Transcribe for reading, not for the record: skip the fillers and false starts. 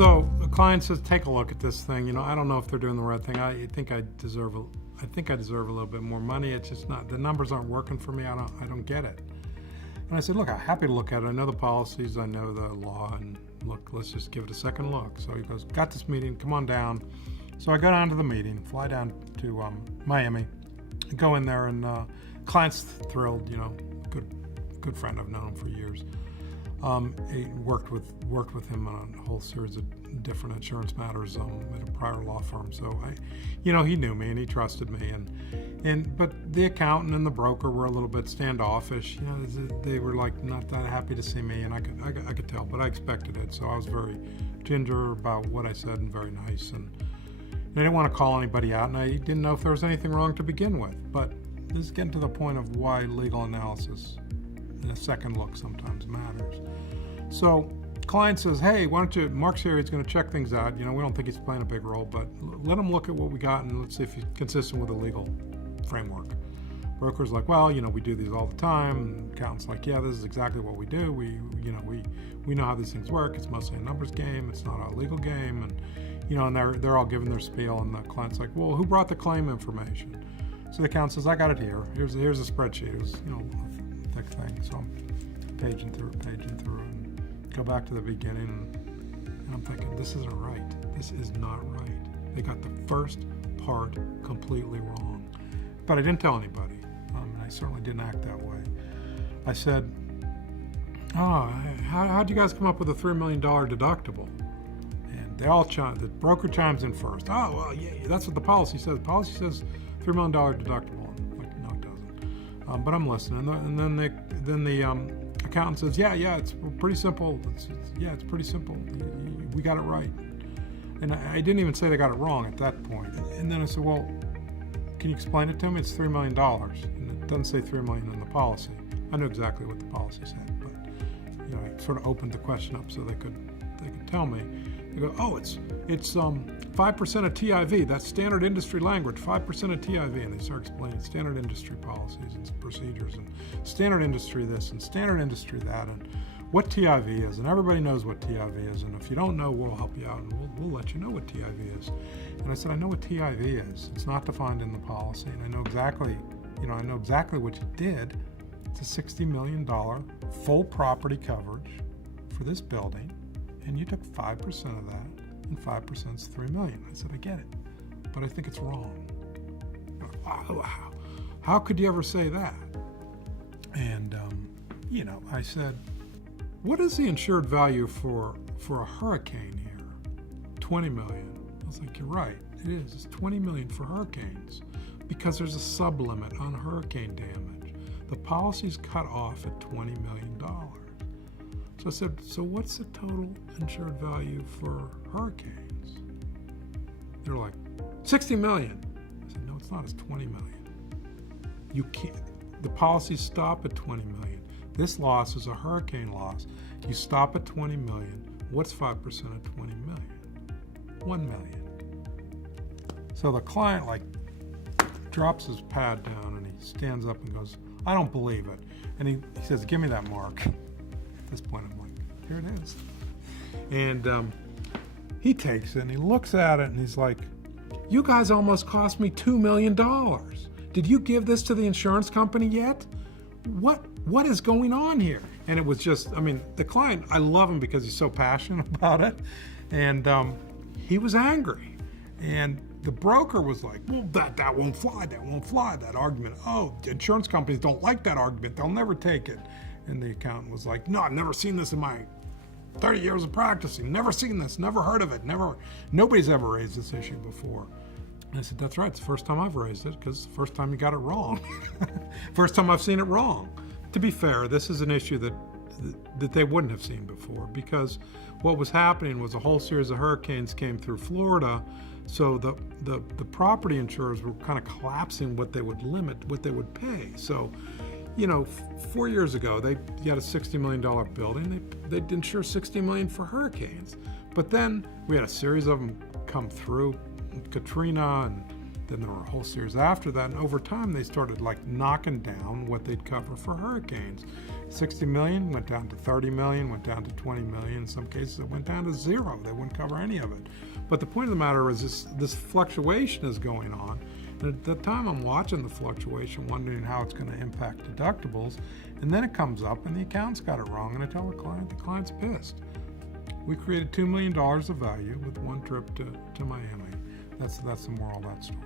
So the client says, take a look at this thing. I don't know if they're doing the right thing. I think I deserve a little bit more money. It's just not, the numbers aren't working for me. I don't get it. And I said, look, I'm happy to look at it. I know the policies, I know the law, and look, let's just give it a second look. So he goes, got this meeting, come on down. So I go down to the meeting, fly down to Miami, go in there, and client's thrilled, good friend, I've known him for years. He worked with him on a whole series of different insurance matters at a prior law firm. So he knew me and he trusted me. But the accountant and the broker were a little bit standoffish. They were like not that happy to see me, and I could tell, but I expected it. So I was very ginger about what I said and very nice. And I didn't want to call anybody out, and I didn't know if there was anything wrong to begin with. But this is getting to the point of why legal analysis and a second look sometimes matters. So client says, hey, why don't you, Mark's here, he's going to check things out. We don't think he's playing a big role, but let him look at what we got and let's see if he's consistent with the legal framework. Broker's like, well, we do these all the time. Accountant's like, yeah, this is exactly what we do. We know how these things work. It's mostly a numbers game. It's not a legal game. And they're all giving their spiel, and the client's like, well, who brought the claim information? So the accountant says, I got it here. Here's a spreadsheet. It was, a thick thing. So I'm paging through, and go back to the beginning, and I'm thinking, this isn't right. This is not right. They got the first part completely wrong. But I didn't tell anybody. And I certainly didn't act that way. I said, how'd you guys come up with a $3 million deductible? And they all the broker chimes in first. Oh, well, yeah, that's what the policy says. The policy says $3 million deductible. I'm like, no, it doesn't. But I'm listening. And then the accountant says, yeah, it's pretty simple. It's pretty simple. We got it right. And I didn't even say they got it wrong at that point. And then I said, well, can you explain it to me? It's $3 million. And it doesn't say $3 million in the policy. I knew exactly what the policy said, but I sort of opened the question up so they could tell me. They go, oh, it's 5% of TIV. That's standard industry language, 5% of TIV. And they start explaining standard industry policies and procedures and standard industry this and standard industry that and what TIV is. And everybody knows what TIV is. And if you don't know, we'll help you out and we'll let you know what TIV is. And I said, I know what TIV is. It's not defined in the policy. And I know exactly what you did. It's a $60 million full property coverage for this building. And you took 5% of that, and 5% is $3 million. I said, I get it, but I think it's wrong. How could you ever say that? And, I said, what is the insured value for a hurricane here? $20 million. I was like, you're right, it is. It's $20 million for hurricanes because there's a sublimit on hurricane damage. The policy's cut off at $20 million. So I said, so what's the total insured value for hurricanes? They're like, $60 million. I said, no, it's not, it's $20 million. You can't, the policies stop at $20 million. This loss is a hurricane loss. You stop at $20 million. What's 5% of $20 million? $1 million. So the client drops his pad down and he stands up and goes, I don't believe it. And he says, give me that mark. At this point, I'm like, here it is. And he takes it and he looks at it and he's like, you guys almost cost me $2 million. Did you give this to the insurance company yet? What is going on here? And it was just, the client, I love him because he's so passionate about it. And he was angry. And the broker was like, well, that won't fly. That won't fly, that argument. Oh, insurance companies don't like that argument. They'll never take it. And the accountant was like, no, I've never seen this in my 30 years of practicing. Never seen this, never heard of it. Nobody's ever raised this issue before. And I said, that's right. It's the first time I've raised it because it's the first time you got it wrong. First time I've seen it wrong. To be fair, this is an issue that they wouldn't have seen before because what was happening was a whole series of hurricanes came through Florida. So the property insurers were kind of collapsing what they would limit, what they would pay. So 4 years ago, you had a $60 million building. They'd insure $60 million for hurricanes. But then we had a series of them come through, Katrina and Then there were a whole series after that, and over time they started like knocking down what they'd cover for hurricanes. 60 million went down to 30 million, went down to 20 million. In some cases it went down to zero. They wouldn't cover any of it. But the point of the matter is this fluctuation is going on. And at the time I'm watching the fluctuation, wondering how it's going to impact deductibles, and then it comes up and the accountant's got it wrong, and I tell the client's pissed. We created $2 million of value with one trip to Miami. That's the moral of that story.